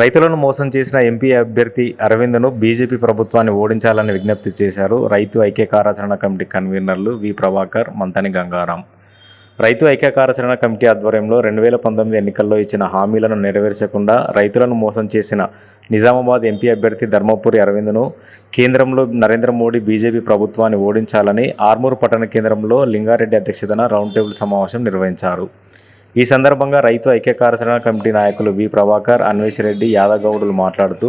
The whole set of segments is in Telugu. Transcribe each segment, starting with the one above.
రైతులను మోసం చేసిన ఎంపీ అభ్యర్థి అరవింద్ను బీజేపీ ప్రభుత్వాన్ని ఓడించాలని విజ్ఞప్తి చేశారు రైతు ఐక్య కార్యాచరణ కమిటీ కన్వీనర్లు వి ప్రభాకర్, మంతని గంగారాం. రైతు ఐక్య కార్యాచరణ కమిటీ ఆధ్వర్యంలో 2019 ఎన్నికల్లో ఇచ్చిన హామీలను నెరవేర్చకుండా రైతులను మోసం చేసిన నిజామాబాద్ ఎంపీ అభ్యర్థి ధర్మపురి అరవింద్ను కేంద్రంలో నరేంద్ర మోడీ బీజేపీ ప్రభుత్వాన్ని ఓడించాలని ఆర్మూరు పట్టణ కేంద్రంలో లింగారెడ్డి అధ్యక్షతన రౌండ్ టేబుల్ సమావేశం నిర్వహించారు. ఈ సందర్భంగా రైతు ఐక్య కార్యాచరణ కమిటీ నాయకులు వి ప్రభాకర్, అన్వేష్ రెడ్డి, యాదగౌడులు మాట్లాడుతూ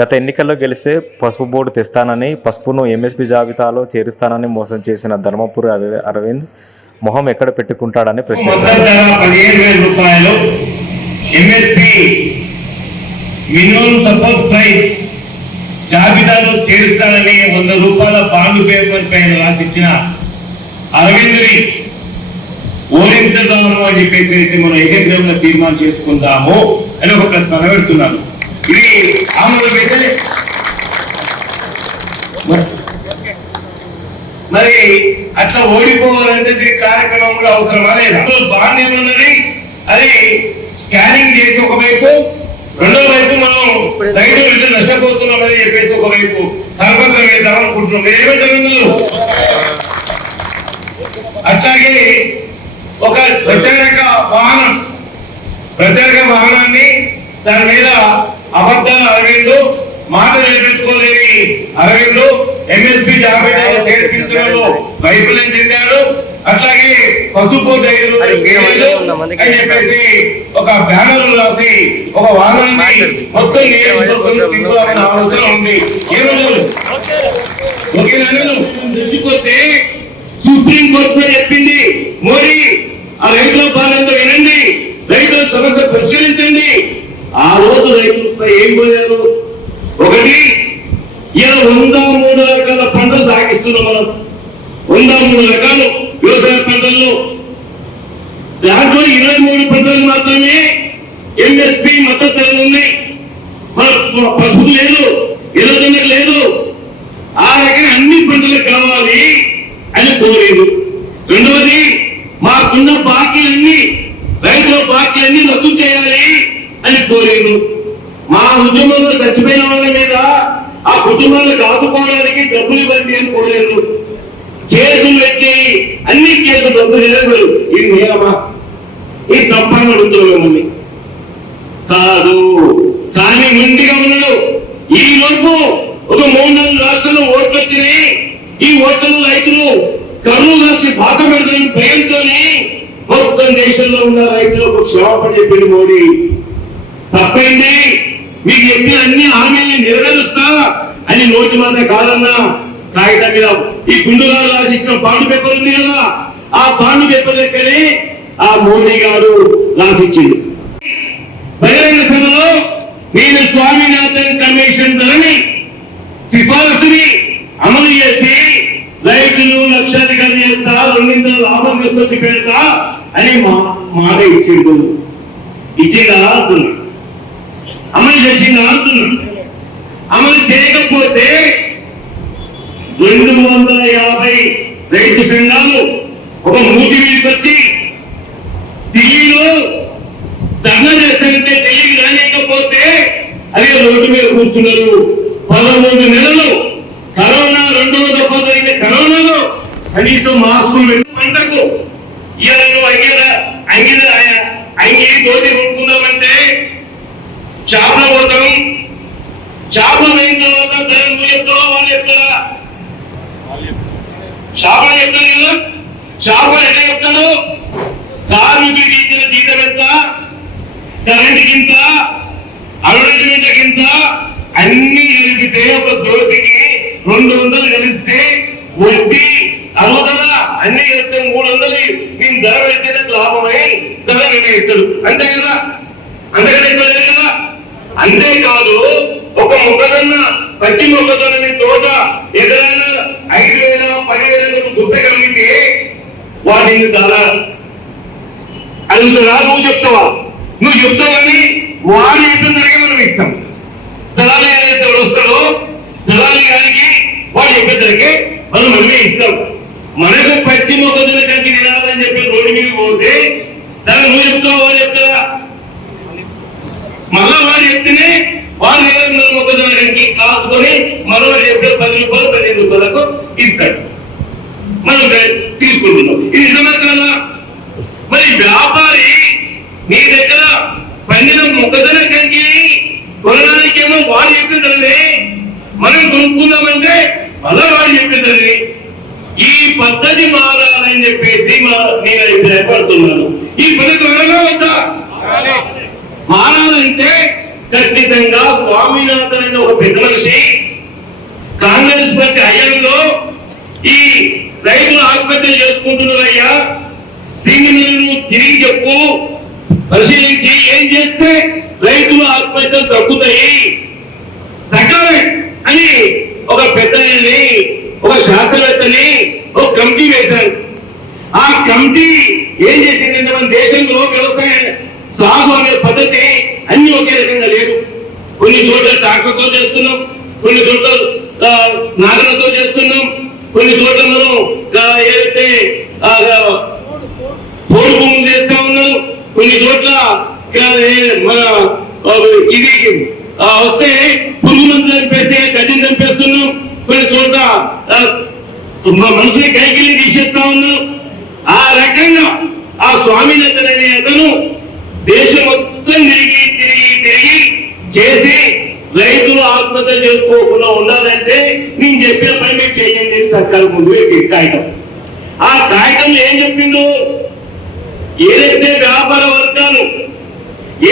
గత ఎన్నికల్లో గెలిస్తే పసుపు బోర్డు తెస్తానని, పసుపును ఎంఎస్పీ జాబితాలో చేరుస్తానని మోసం చేసిన ధర్మపురి అరవింద్ మొహం ఎక్కడ పెట్టుకుంటాడని ప్రశ్నించారు. జాబితాలో చేరుస్తానని 100 రూపాయల బాండ్ పేపర్ పైన రాసిచ్చిన అరవింద్ని ఓడించదాము అని చెప్పేసి అయితే మనం ఏకగ్రీవంగా తీర్మానం చేసుకుందాము అని ఒక ప్రశ్న పెడుతున్నాను. ఇది ఆమోదమైతే మరి అట్లా ఓడిపోవాలంటే దీనికి కార్యక్రమం కూడా అవసరమా లేదా? బాండ్ ఏమన్నది, అది స్కానింగ్ చేసి ఒకవైపు, రెండో వైపు మనం రైతులు నష్టపోతున్నామని చెప్పేసి ఒకవైపు కరపత్రం వేద్దాం అనుకుంటున్నాం. మీరేమో జరుగుతున్నారు. అట్లాగే ఒక ప్రచారక వాహనాన్ని దాని మీద అబద్ధాల అరవింద్, మాట నిలబెట్టుకోలేని అరవింద్ ఎంఎస్పీ జాబితాలో చేర్పించడంలో వైఫల్యం చెందాడు. అట్లాగే పసుపు రైతులు అని చెప్పేసి ఒక బ్యానర్ రాసి ఒక వాహనాన్ని మొత్తం నియోజకవర్గం ఆలోచన ఉంది. తెచ్చిపోతే సుప్రీం కోర్టు చెప్పింది, మోడీ ఆ రైతుల బాధ్యత వినండి, రైతుల సమస్య పరిష్కరించండి. ఆ రోజు రైతులపై ఏం పోయారు? ఒకటి, ఇలా 103 రకాల పంటలు సాగిస్తున్నాం మనం. 103 రకాలు వ్యవసాయ పంటల్లో దాంట్లో 23 పంటలు మాత్రమే ఎంఎస్పీ మద్దతు ధరలు ఉన్నాయి. పసుపు లేదు, ఎర్రజొన్న లేదు. ఆ రకంగా అన్ని పంటలకు కావాలి అని కోరేది. రెండవది, మాకున్న బాకీలన్నీ, రైతుల బాకీలన్నీ రద్దు చేయాలి అని కోరేది. మా ఉద్యమంలో చచ్చిపోయిన వాళ్ళ మీద ఆ కుటుంబాలకు ఆదుకోవడానికి డబ్బులు ఇవ్వండి అని కోరేరు. కేసులు పెట్టి అన్ని కేసులు రద్దు చేయరు. ఇది నేరమా? ఇది తప్పని అడుగుతున్నాం మిమ్మల్ని. కాదు, కానీ ముందుగా ఉన్నాడు. ఈ లోపు ఒక 3-4 రాష్ట్రాల్లో ఓట్లు వచ్చినాయి. ఈ ఓట్లను రైతులు కరువు కాసి బాధ పెడతారని భయంతోనే మొత్తం దేశంలో ఉన్న రైతులకు క్షమాపణ చెప్పింది మోడీ. తప్పైంది, మీకు చెప్పిన అన్ని హామీల్ని నెరవేరుస్తా అని నోటి మాట కాదన్నా కాగితం మీద ఈ గుండుగారు రాసిచ్చిన బాండ్ పేపర్ ఉంది కదా, ఆ బాండ్ పేపర్ దగ్గరే ఆ మోడీ గారు రాసిచ్చింది. బహిరంగ సభలో నేను స్వామినాథన్ కమిషన్ ధరని సిఫారసుని అమలు చేసి రైతులు లక్షాధికారి చేస్తా, 200 లాభం తీసుకొచ్చి పెడతా అని మాట ఇచ్చిండు. ఇచ్చిందా అంటున్నా, అమలు చేసిందా అంటున్నా. అమలు చేయకపోతే 250 రైతు సంఘాలు ఒక మూతి మీదకి వచ్చి ఢిల్లీలో ధర్నా చేస్తారంటే ఢిల్లీకి రానికపోతే అదే రోడ్డు మీద కూర్చున్నారు. 13 నెలలు కరోనా, రెండవ దఫ జరిగిన కరోనాలో కనీసం మాస్కులు పెట్టి పంటకు అంగి తోటి కొనుక్కుందామంటే చేపలు పోతాం. చేపలు అయిన తర్వాత ధర నువ్వు చెప్తావా, వాళ్ళు చెప్తారా? చేపలు చెప్తారు కదా, చేపలు ఎట్లా చెప్తాడు? కార్మికుడికి ఇచ్చిన జీతం ఎంత, కరెంటుకి ఇంత, అడ్వర్టైజ్మెంట్కి ఇంత, అన్ని కలిపితే ఒక దోపికి 200 కలిస్తే వడ్డీ 60, అన్ని కలిస్తే 300. నేను ధర పెడితే లాభమై ధర నిర్ణయిస్తాడు. అంతే కదా, అంతకన్నా ఎక్కువ లేదు కదా. అంతేకాదు, ఒక మొక్కజొన్న, పచ్చి మొక్కజొన్న తోట ఎదురైనా 5,000, 10,000 గుర్త కలిగితే వాటిని ధర అడుగుతారా? నువ్వు చెప్తావా? నువ్వు చెప్తావు కానీ వాడు చెప్పిన ధరకే మనం ఇస్తాం. దళాలు ఏదైతే వస్తాడో దళాలు గారికి వాడు చెప్పిన ధరకే మనం మనమే ఇస్తాం. మనకు పచ్చి మొక్కజొన్న కంకి తినాలని చెప్పి రోడ్డు మీద పోతే దాన్ని నువ్వు చెప్తావు, వాడు చెప్తారా? మళ్ళా వారు చెప్తేనే వారి దగ్గర మొక్కజొన్నకి కాల్చుకొని మరోవారు చెప్పే 10 రూపాయలు 15 రూపాయలకు ఇస్తాడు, మనం తీసుకుంటున్నాం. ఇది నిజమే కదా? మరి వ్యాపారి నీ దగ్గర పండిన మొక్కజొన్న కంకి కొనడానికేమో వాడు చెప్పిందండి, మనం కొనుక్కుందామంటే మళ్ళా వాడు చెప్పిందండి. ఈ పద్ధతి మారాలని చెప్పేసి నేను అభిప్రాయపడుతున్నాను. ఈ పద్ధతి మారాలా వద్దా? మారాలంటే ఖచ్చితంగా స్వామినాథన్ అనే ఒక పెద్ద మనిషి కాంగ్రెస్ పార్టీ హయాంలో ఈ రైతులు ఆత్మహత్యలు చేసుకుంటున్నారయ్యా, దీన్ని నువ్వు తిరిగి చెప్పు, పరిశీలించి ఏం చేస్తే రైతులు ఆత్మహత్యలు తగ్గుతాయి తగ్గాలి అని ఒక పెద్దని, ఒక శాస్త్రవేత్తని ఒక కమిటీ వేశారు. ఆ కమిటీ ఏం చేసిందంటే మన దేశంలో వ్యవసాయ సాగు అనే పద్ధతి అన్ని ఒకే రకంగా లేదు. కొన్ని చోట్ల ట్రాక్టర్తో చేస్తున్నాం, కొన్ని చోట్ల నాగలతో చేస్తున్నాం, కొన్ని చోట్ల మనం ఏదైతే పోడు భూములు చేస్తా ఉన్నాం, కొన్ని చోట్ల మన ఇది వస్తే పురుగు మందు చంపేసి గడ్డిని చంపేస్తున్నాం, కొన్ని చోట్ల మనుషుని కైకిల్ని తీసేస్తా ఉన్నాం. ఆ రకంగా ఆ స్వామినాథన్ అనే అతను దేశం మొత్తం తిరిగి తిరిగి తిరిగి చేసి రైతులు ఆత్మహత్య చేసుకోకుండా ఉండాలంటే నేను చెప్పిన పని మీరు చేయండి సర్కారు ముందు కాగితం. ఆ కాగితంలో ఏం చెప్పిందో, ఏదైతే వ్యాపార వర్గాలు,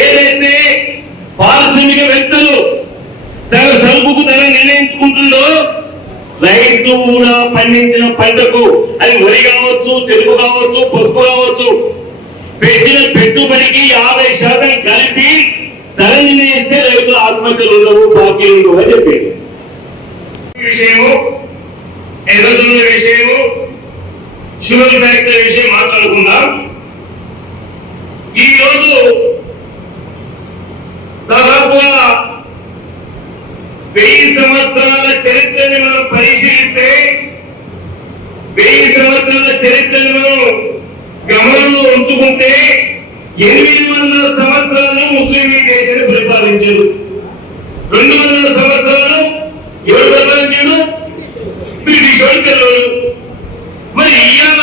ఏదైతే పారిశ్రామికవేత్తలు తన సరుకుకు తన నిర్ణయించుకుంటుందో, రైతు కూడా పండించిన పంటకు అది వరి కావచ్చు, చెరుకు కావచ్చు, పసుపు కావచ్చు, పెట్టిన పెట్టుబడికి 50% కలిపి ధర నిర్ణయిస్తే రైతులు ఆత్మహత్యలు ఉండవు, బాకీలు ఉండవు అని చెప్పారు. విషయము ఎర్రజొన్న విషయము, షుగర్ ఫ్యాక్టరీ విషయం మాట్లాడుకుందాం. ఈ రోజు దాదాపుగా 1000 సంవత్సరాల చరిత్రని మనం పరిశీలిస్తే, 1000 సంవత్సరాల చరిత్రని మనం గమనంలో ఉంచుకుంటే 800 సంవత్సరాలు ముస్లిం ఈ దేశాన్ని పరిపాలించారు. 200 సంవత్సరాలు ఎవరు పరిపాలించారు? బ్రిటిష్ వాళ్ళు. మరి ఇవాళ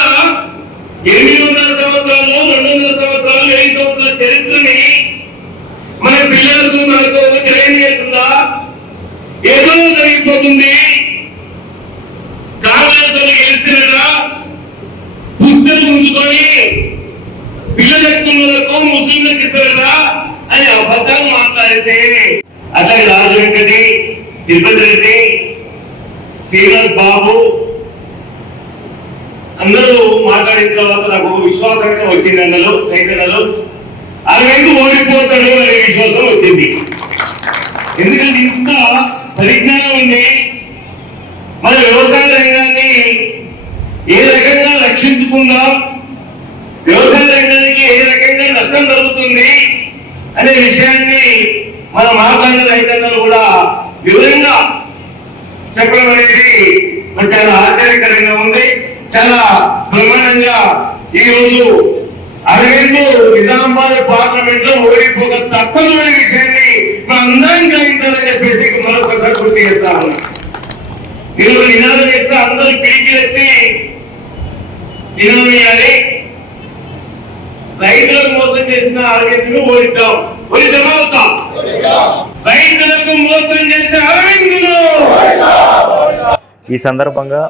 800 సంవత్సరాలు, 200 సంవత్సరాలు, 1000 సంవత్సరాల చరిత్రని మన పిల్లలకు మనకు తెలియజేస్తుందా? ఏదో జరిగిపోతుంది. కాంగ్రెస్ వాళ్ళు గెలిస్తున్నారా పుస్తకం ఉంచుకొని పిల్లలు ఎక్కువలకు ముస్లింలకు ఇస్తారట అని అబద్ధాలు మాట్లాడితే, అట్లాగే రాజు వెంకటి, తిరుపతి రెడ్డి, శ్రీనివాస్ బాబు అందరూ మాట్లాడిన తర్వాత నాకు విశ్వాసంగా వచ్చింది. అందులో రైతులలో అరవింద్ ఓడిపోతాడు అనే విశ్వాసం వచ్చింది. ఎందుకంటే ఇంత పరిజ్ఞానం ఉంది. మన వ్యవసాయ రంగాన్ని ఏ రకంగా రక్షించుకుందాం, వ్యవసాయ రంగానికి ఏ రకంగా నష్టం జరుగుతుంది అనే విషయాన్ని మనం మాట్లాడిన రైతన్నలు కూడా వివరంగా చెప్పడం అనేది చాలా ఆశ్చర్యకరంగా ఉంది. చాలా బ్రహ్మాండంగా ఈ రోజు అరవింద్ నిజామాబాద్ పార్లమెంట్ లో ఓడిపోక తప్పదు అనే విషయాన్ని మనం అందరం గ్రహించాలని చెప్పేసి మరొకసారి గుర్తు చేస్తాము. మీరు నినాదం చేస్తే అందరూ పిడికిలెత్తి నినాదం చేయాలి. రైతులకు మోసం చేసిన అరవింద్ను ఓడిద్దాం. ఓడిద్దామా అవుతాం? రైతులకు మోసం చేసే అరవింద్ను. ఈ సందర్భంగా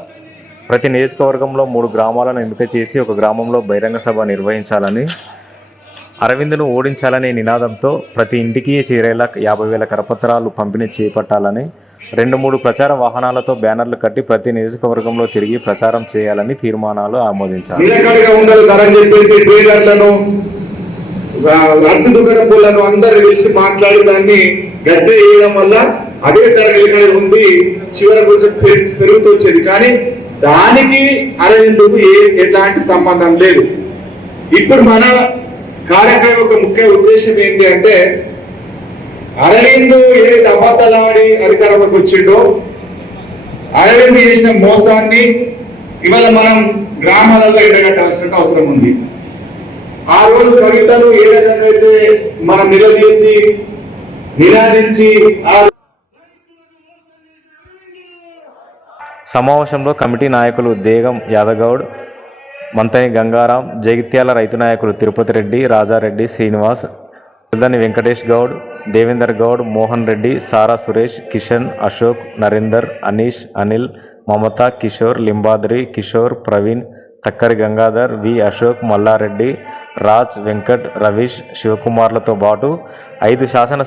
ప్రతి నియోజకవర్గంలో 3 గ్రామాలను ఎంపిక చేసి ఒక గ్రామంలో బహిరంగ సభ నిర్వహించాలని, అరవింద్ను ఓడించాలనే నినాదంతో ప్రతి ఇంటికి చేరేలా 50,000 కరపత్రాలు పంపిణీ చేపట్టాలని, 2-3 ప్రచార వాహనాలతో బ్యానర్లు కట్టి ప్రతి నియోజకవర్గంలో తిరిగి ప్రచారం చేయాలని తీర్మానాలు ఆమోదించారు. అందరు కలిసి మాట్లాడి దాన్ని గట్టి వేయడం వల్ల అదే ధర నిలకడ ఉంది, చివరి కొంచెం పెరుగుతూ వచ్చేది. కానీ దానికి అరవిందుకు ఎలాంటి సంబంధం లేదు. ఇప్పుడు మన కార్యక్రమం యొక్క ముఖ్య ఉద్దేశం ఏంటి అంటే, అరవింద్ ఏదైతే అబద్ధాలాడి అధికారంలోకి వచ్చిండో, అరవింద్ చేసిన మోసాన్ని ఇవాళ మనం గ్రామాలలో ఎండగట్టాల్సిన అవసరం ఉంది. ఆ రోజు కవితలు ఏ రకంగా అయితే మనం నిలదీసి నినాదించి ఆ సమావేశంలో కమిటీ నాయకులు దేగం యాదగౌడ్, మంతని గంగారాం, జగిత్యాల రైతు నాయకులు తిరుపతి రెడ్డి, రాజారెడ్డి, శ్రీనివాస్, కుల్దని వెంకటేష్ గౌడ్, దేవేందర్ గౌడ్, మోహన్ రెడ్డి, సారా సురేష్, కిషన్, అశోక్, నరేందర్, అనీష్, అనిల్, మమత, కిషోర్, లింబాద్రి, కిషోర్, ప్రవీణ్, తక్కరి గంగాధర్, వి అశోక్, మల్లారెడ్డి, రాజ్, వెంకట్, రవీష్, శివకుమార్లతో పాటు 5 శాసన